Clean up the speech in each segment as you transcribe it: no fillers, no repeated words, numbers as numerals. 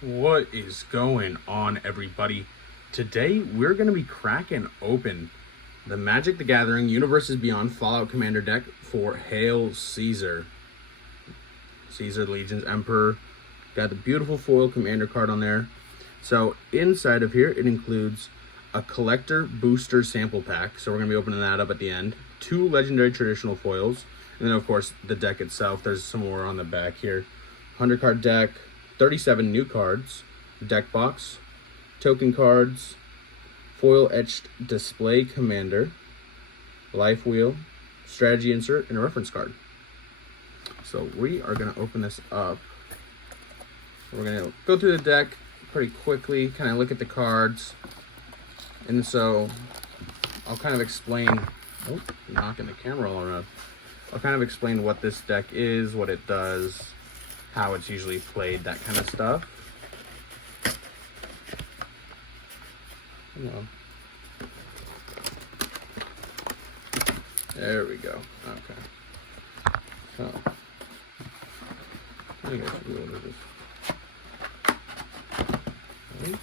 What is going on, everybody? Today we're going to be cracking open the Magic the Gathering Universes Beyond Fallout Commander deck for Hail Caesar. Caesar, Legion's Emperor. Got the beautiful foil commander card on there. So inside of here, it includes a collector booster sample pack. So we're going to be opening that up at the end. 2 legendary traditional foils. And then, of course, the deck itself. There's some more on the back here. 100 card deck. 37 new cards, deck box, token cards, foil etched display commander, life wheel, strategy insert, and a reference card. So we are going to open this up. We're going to go through the deck pretty quickly, kind of look at the cards. And so I'll kind of explain, knocking the camera all around. I'll kind of explain what this deck is, what it does, how it's usually played, that kind of stuff. There we go. Okay. So, I guess we'll do this. Okay.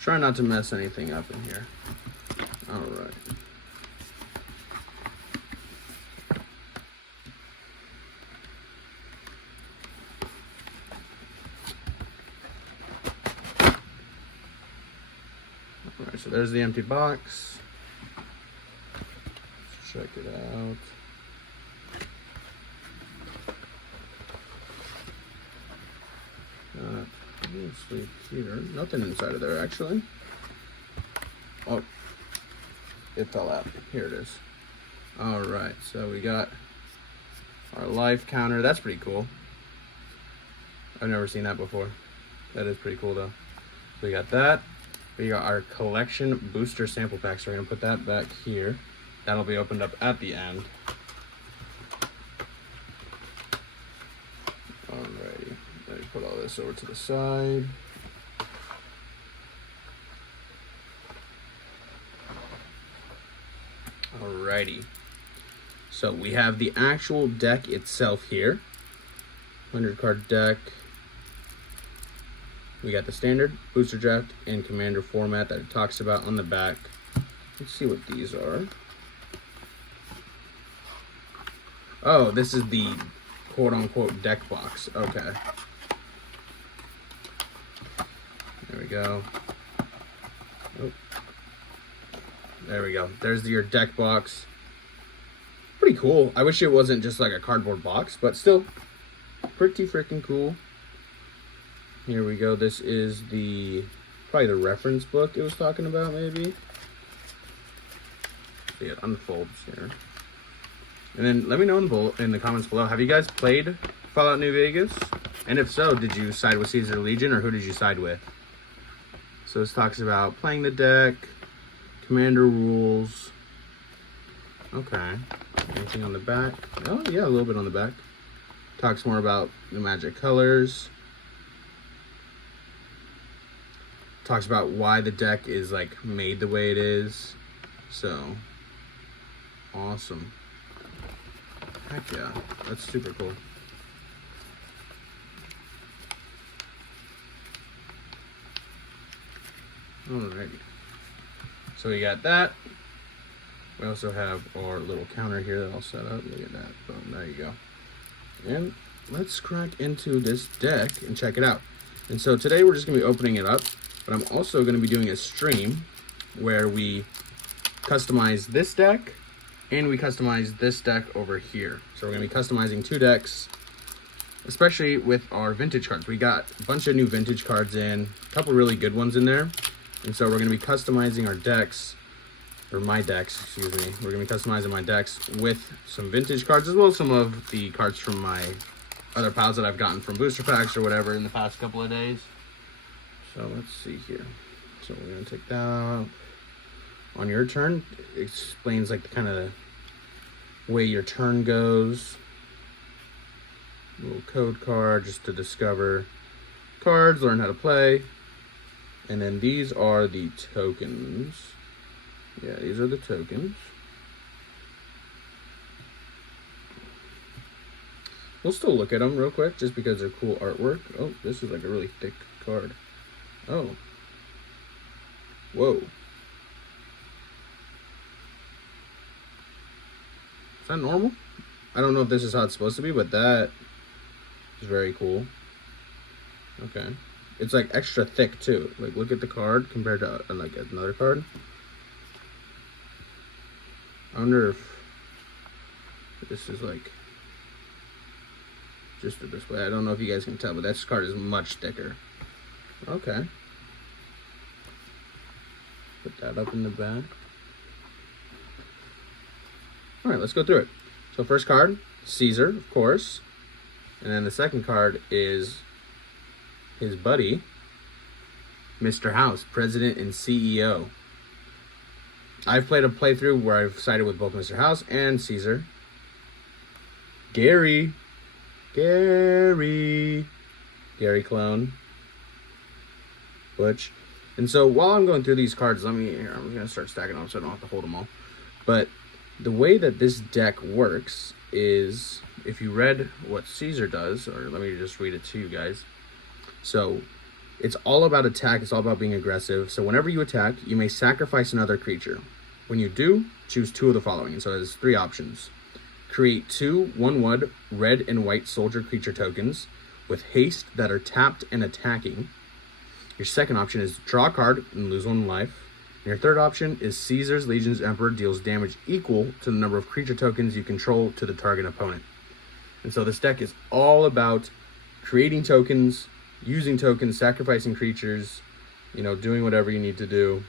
Try not to mess anything up in here. All right. Alright, so there's the empty box. Let's check it out. Sleep here. Nothing inside of there, actually. Oh, it fell out. Here it is. Alright, so we got our life counter. That's pretty cool. I've never seen that before. That is pretty cool, though. So we got that. We got our collection booster sample pack, so we're going to put that back here. That'll be opened up at the end. Alrighty, let me put all this over to the side. Alrighty, so we have the actual deck itself here. 100 card deck. We got the standard, booster draft, and commander format that it talks about on the back. Let's see what these are. Oh, this is the quote-unquote deck box. Okay. There we go. Oh. There we go. There's your deck box. Pretty cool. I wish it wasn't just like a cardboard box, but still pretty freaking cool. Here we go. This is probably the reference book it was talking about, maybe. See, it unfolds here. And then let me know in the comments below, have you guys played Fallout New Vegas? And if so, did you side with Caesar Legion, or who did you side with? So this talks about playing the deck, commander rules. Okay. Anything on the back? Oh, yeah, a little bit on the back. Talks more about the magic colors. Talks about why the deck is like made the way it is. So awesome. Heck yeah, that's super cool. Alrighty, so we got that. We also have our little counter here that I'll set up. Look at that. Boom, there you go. And let's crack into this deck and check it out. And so today we're just gonna be opening it up. But I'm also going to be doing a stream where we customize this deck and we customize this deck over here. So we're going to be customizing 2 decks, especially with our vintage cards. We got a bunch of new vintage cards in, a couple really good ones in there. And so we're going to be customizing our decks, or my decks, excuse me. We're going to be customizing my decks with some vintage cards, as well as some of the cards from my other piles that I've gotten from booster packs or whatever in the past couple of days. So let's see here. So we're going to take that out. On your turn, it explains like the kind of way your turn goes. A little code card just to discover cards, learn how to play. And then these are the tokens. Yeah, these are the tokens. We'll still look at them real quick just because they're cool artwork. Oh, this is like a really thick card. Oh. Whoa. Is that normal? I don't know if this is how it's supposed to be, but that is very cool. Okay. It's like extra thick too. Like look at the card compared to like another card. I wonder if this is like just a display. I don't know if you guys can tell, but that card is much thicker. Okay. Put that up in the back. All right, let's go through it. So first card, Caesar, of course. And then the second card is his buddy, Mr. House, President and CEO. I've played a playthrough where I've sided with both Mr. House and Caesar. Gary clone. Butch. And so while I'm going through these cards, I'm gonna start stacking them so I don't have to hold them all. But the way that this deck works is, if you read what Caesar does, or let me just read it to you guys. So it's all about attack, it's all about being aggressive. So whenever you attack, you may sacrifice another creature. When you do, choose two of the following. And so there's 3 options. Create 2 1/1 red and white soldier creature tokens with haste that are tapped and attacking. Your second option is draw a card and lose 1 life. And your third option is Caesar's Legion's Emperor deals damage equal to the number of creature tokens you control to the target opponent. And so this deck is all about creating tokens, using tokens, sacrificing creatures, doing whatever you need to do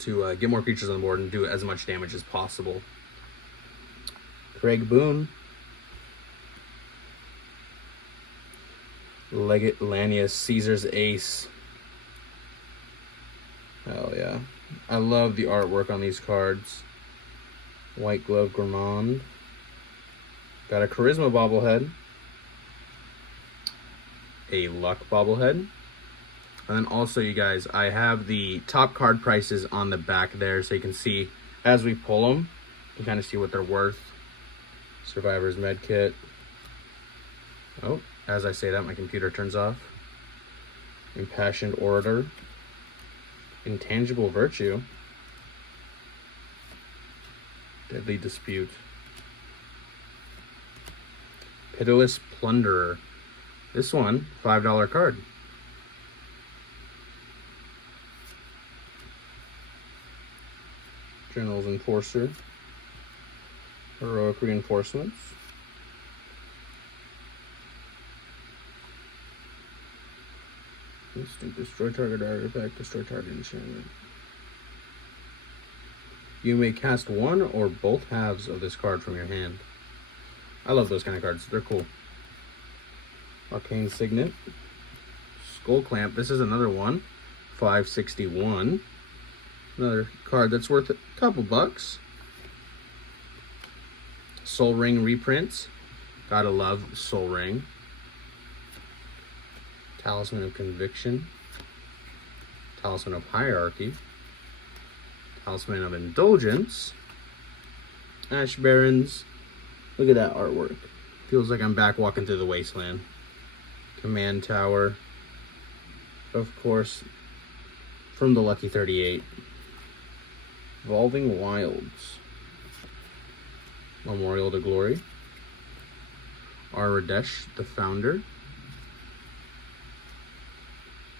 to get more creatures on the board and do as much damage as possible. Craig Boone. Legate Lanius, Caesar's Ace. Hell yeah. I love the artwork on these cards. White Glove Gourmand. Got a Charisma bobblehead. A Luck bobblehead. And then also, you guys, I have the top card prices on the back there so you can see as we pull them, you can kind of see what they're worth. Survivor's Medkit. Oh, as I say that, my computer turns off. Impassioned Orator. Intangible Virtue. Deadly Dispute. Pitiless Plunderer. This one, $5 card. General's Enforcer. Heroic Reinforcements. Instant destroy target artifact, destroy target enchantment. You may cast one or both halves of this card from your hand. I love those kind of cards. They're cool. Arcane Signet. Skull Clamp. This is another one. $5.61. Another card that's worth a couple bucks. Soul Ring reprints. Gotta love Soul Ring. Talisman of Conviction. Talisman of Hierarchy. Talisman of Indulgence. Ash Barrens. Look at that artwork. Feels like I'm back walking through the wasteland. Command Tower. Of course, from the Lucky 38. Evolving Wilds. Memorial to Glory. Aradesh, the Founder.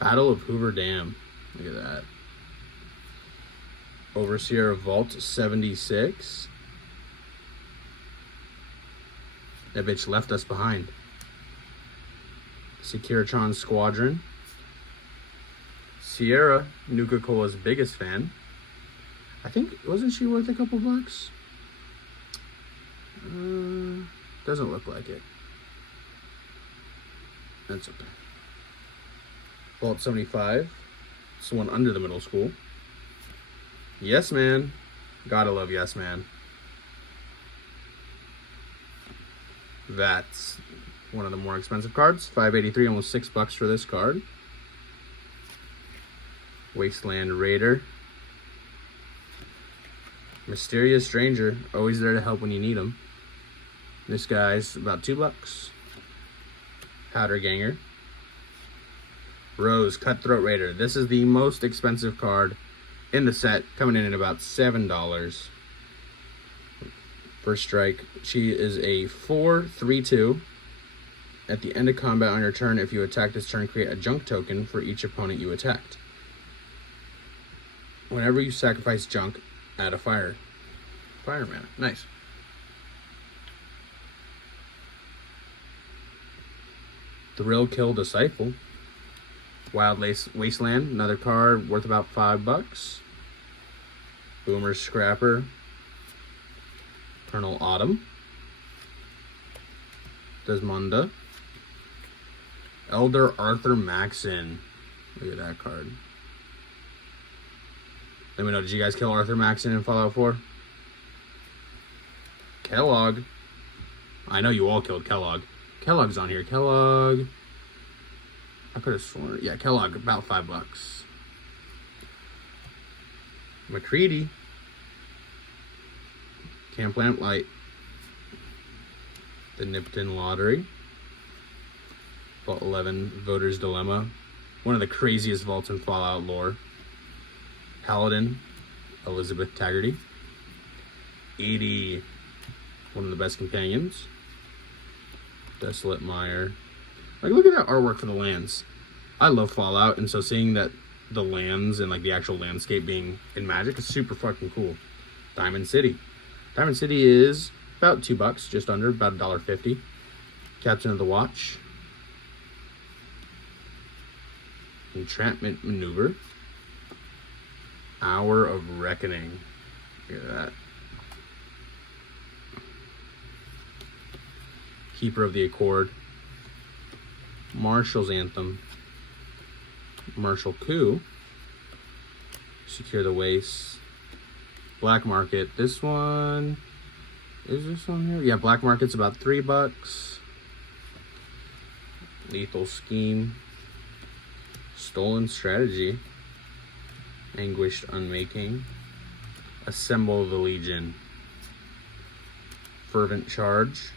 Battle of Hoover Dam. Look at that. Overseer of Vault 76. That bitch left us behind. Sekiratron Squadron. Sierra, Nuka-Cola's biggest fan. I think, wasn't she worth a couple bucks? Doesn't look like it. That's okay. Vault 75. It's the one under the middle school. Yes Man. Gotta love Yes Man. That's one of the more expensive cards. $5.83, almost $6 for this card. Wasteland Raider. Mysterious Stranger, always there to help when you need him. This guy's about $2. Powder Ganger. Rose, Cutthroat Raider. This is the most expensive card in the set, coming in at about $7. First strike. She is a 4/3/2. At the end of combat on your turn, if you attack this turn, create a junk token for each opponent you attacked. Whenever you sacrifice junk, add a fire mana. Nice. Thrill Kill Disciple. Wild Wasteland, another card worth about $5. Boomer Scrapper. Colonel Autumn. Desmonda. Elder Arthur Maxon. Look at that card. Let me know, did you guys kill Arthur Maxon in Fallout 4? Kellogg. I know you all killed Kellogg. Kellogg's on here. Kellogg. I could have sworn. Yeah, Kellogg, about $5. McCready. Camp Lamplight. The Nipton Lottery. Vault 11, Voter's Dilemma. One of the craziest vaults in Fallout lore. Paladin, Elizabeth Taggarty. 80, one of the best companions. Desolate Mire. Like, look at that artwork for the lands. I love Fallout, and so seeing that the lands and like the actual landscape being in Magic is super fucking cool. Diamond City. Diamond City is about $2, just under, about $1.50. Captain of the Watch. Entrapment Maneuver. Hour of Reckoning. Look at that. Keeper of the Accord. Marshall's Anthem. Marshall Coup. Secure the Waste. Black Market. This one... Is this on here? Yeah, Black Market's about $3. Lethal Scheme. Stolen Strategy. Anguished Unmaking. Assemble the Legion. Fervent Charge.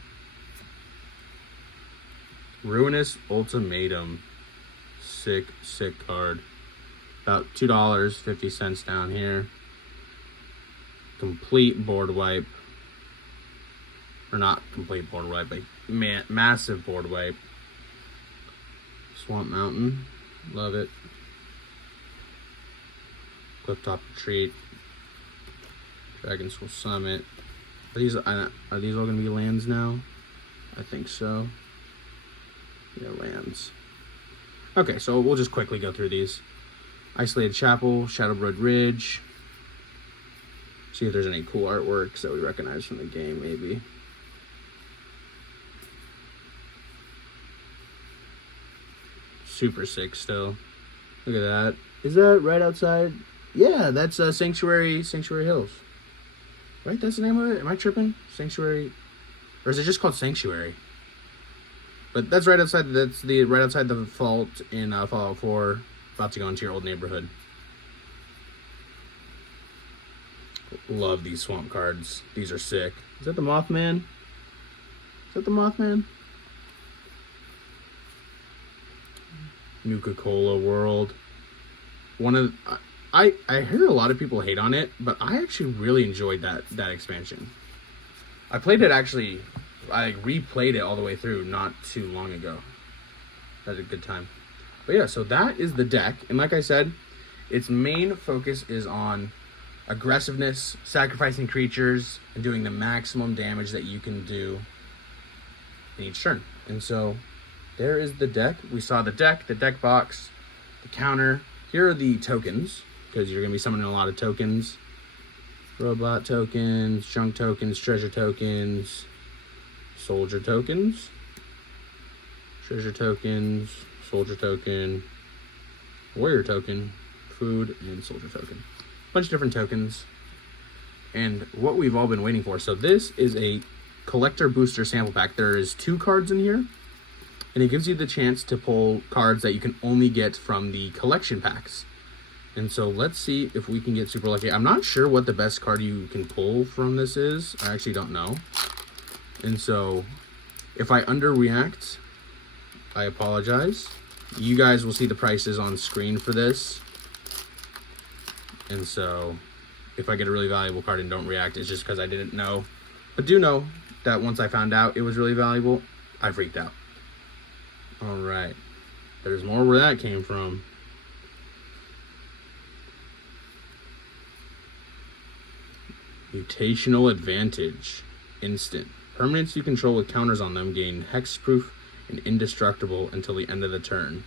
Ruinous Ultimatum. Sick card. About $2.50 down here. Complete Board Wipe. Or not complete Board Wipe, but massive Board Wipe. Swamp Mountain. Love it. Clifftop Retreat. Dragon School Summit. Are these all going to be lands now? I think so. Yeah, lands. Okay, so we'll just quickly go through these. Isolated Chapel, Shadowbrood Ridge. See if there's any cool artworks that we recognize from the game, maybe. Super sick still. Look at that. Is that right outside? Yeah, that's Sanctuary Hills. Right? That's the name of it? Am I tripping? Sanctuary. Or is it just called Sanctuary? But that's right outside. That's right outside the vault in Fallout 4. About to go into your old neighborhood. Love these swamp cards. These are sick. Is that the Mothman? Is that the Mothman? Nuka-Cola World. I hear a lot of people hate on it, but I actually really enjoyed that expansion. I played it actually. I replayed it all the way through not too long ago. That was a good time. But yeah, so that is the deck. And like I said, its main focus is on aggressiveness, sacrificing creatures, and doing the maximum damage that you can do in each turn. And so there is the deck. We saw the deck box, the counter. Here are the tokens, because you're going to be summoning a lot of tokens. Robot tokens, junk tokens, treasure tokens, soldier tokens, treasure tokens, soldier token, warrior token, food, and soldier token. A bunch of different tokens. And what we've all been waiting for. So this is a collector booster sample pack. There is 2 cards in here. And it gives you the chance to pull cards that you can only get from the collection packs. And so let's see if we can get super lucky. I'm not sure what the best card you can pull from this is. I actually don't know. And so if I underreact, I apologize. You guys will see the prices on screen for this. And so if I get a really valuable card and don't react, it's just because I didn't know. But do know that once I found out it was really valuable, I freaked out. All right. There's more where that came from. Mutational Advantage. Instant. Permanents you control with counters on them gain hexproof and indestructible until the end of the turn.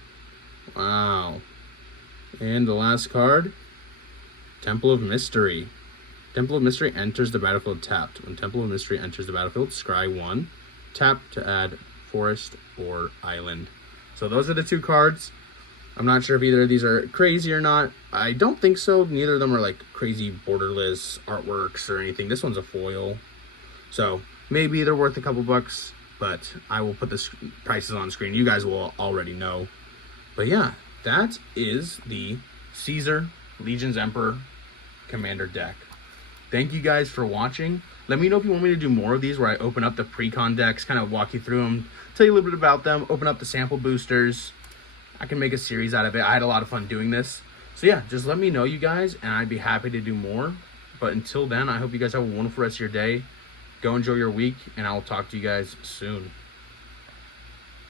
Wow. And the last card, Temple of Mystery. Temple of Mystery enters the battlefield tapped. When Temple of Mystery enters the battlefield, scry 1. Tap to add forest or island. So those are the 2 cards. I'm not sure if either of these are crazy or not. I don't think so. Neither of them are like crazy borderless artworks or anything. This one's a foil. So maybe they're worth a couple bucks, but I will put the prices on screen. You guys will already know. But yeah, that is the Caesar Legion's Emperor Commander deck. Thank you guys for watching. Let me know if you want me to do more of these where I open up the pre-con decks, kind of walk you through them, tell you a little bit about them, open up the sample boosters. I can make a series out of it. I had a lot of fun doing this. So yeah, just let me know, you guys, and I'd be happy to do more. But until then, I hope you guys have a wonderful rest of your day. Go enjoy your week, and I'll talk to you guys soon.